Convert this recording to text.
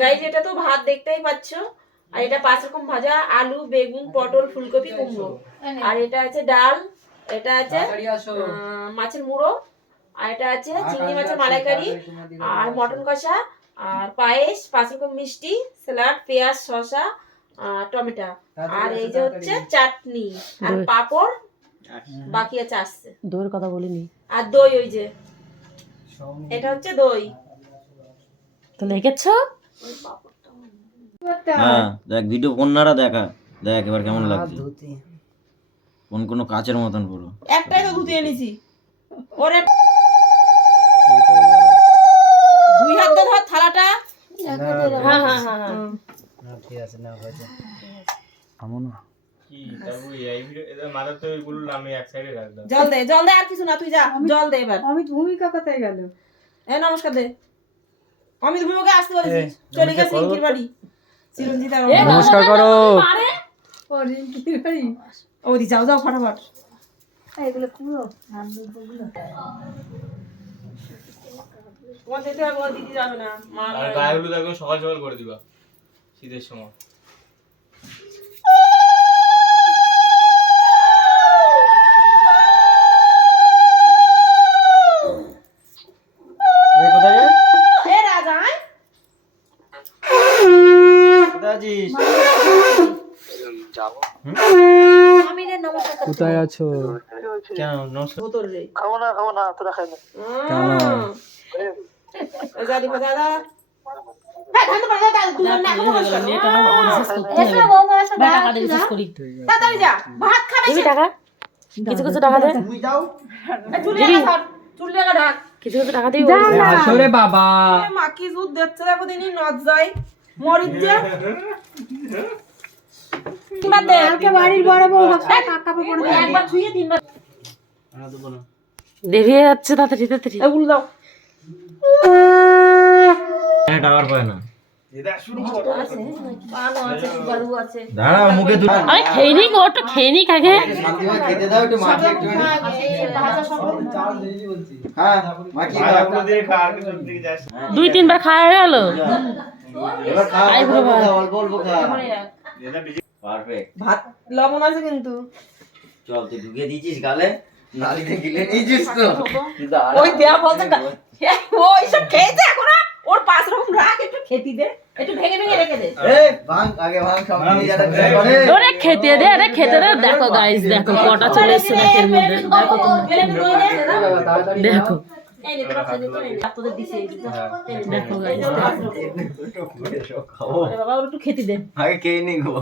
Guys এটা তো ভাত দেখতেই পাচ্ছ। আর এটা পাঁচ রকম ভাজা আলু বেগুন পটল ফুলকপি কুমড়ো। আর এটা আছে ডাল এটা আছে মাছের মুড়ো আর এটা আছে চিংড়ি মাছের মালাইকারি আর মটন কষা আর পায়েস পাঁচ রকম মিষ্টি স্যালাড পেঁয়াজ শসা আর টমেটো। আর এই যে হচ্ছে চাটনি আর পাঁপড় বাকি আছে আসছে। দইয়ের কথা বলিনি। আর দই ওই যে এটা হচ্ছে দই। তো দেখেছ হ্যাঁ দেখ ভিডিও কন্যারা দেখা। দেখ এবার কেমন লাগছে। কোন কোন কাচের মতন পুরো। একটাই তো ধুতে এনেছি। ওরে দুই হাত দিয়ে ধর থালাটা। হ্যাঁ হ্যাঁ হ্যাঁ হ্যাঁ। জল দে জল দে আর কিছু না তুই যা জল দে এবার। অমিত ভূমিকা কোথায় গেল? এ নমস্কার দে। অমিত ভূমিকে আসতে বলেছিস চলে গেছে ইঙ্কির বাড়ি চিরঞ্জিত আর নমস্কার করো ওদি যাও যাও ফটাফট এগুলো পুরো তোমার দিতে হবে দিদি যাবে না মা আর গায়ে হলুদ একদম সকাল সকাল করে দিবা শীতের সময় কিছু কিছু টাকা দে। কিছু কিছু টাকা রে বাবা। এ মা কি দুধ দিচ্ছে দেখো দিনি নদ যায় মরিচ? যে কিংবা দে কালকে বাড়ির বড় বউ সবসময় কাকা পড়ে ওই একবার ছুঁয়ে তিনবার দেরি যাচ্ছে তাড়াতাড়ি তাড়াতাড়ি। দাও। হ্যাঁ পায় না। খেয়ে খেয়ে একটু ভাজা সব। হ্যাঁ। দুই তিনবার খাওয়া গেল? ভাত লবণ আছে কিন্তু। চল তুই ঢুকে দিয়েছিস গালে? নালিতে গিলে নিয়েছিস তো। ওই দেয়া বলতে ওই সব খেয়েছে এখন? ওর পাঁচ রকম রাখ একটু খেতি দে একটু ভেঙে ভেঙে রেখে দে। ভাঙ আগে ভাঙ সব নিয়ে যারা খেয়ে করে। ওরে খেতে দে আরে খেতে দে দেখো গাইস দেখো কটা চলে এসছে নাকের মধ্যে দেখো তোমরা। দেখো। গাইস বাবা একটু খেতে দে। আগে খেয়ে গো।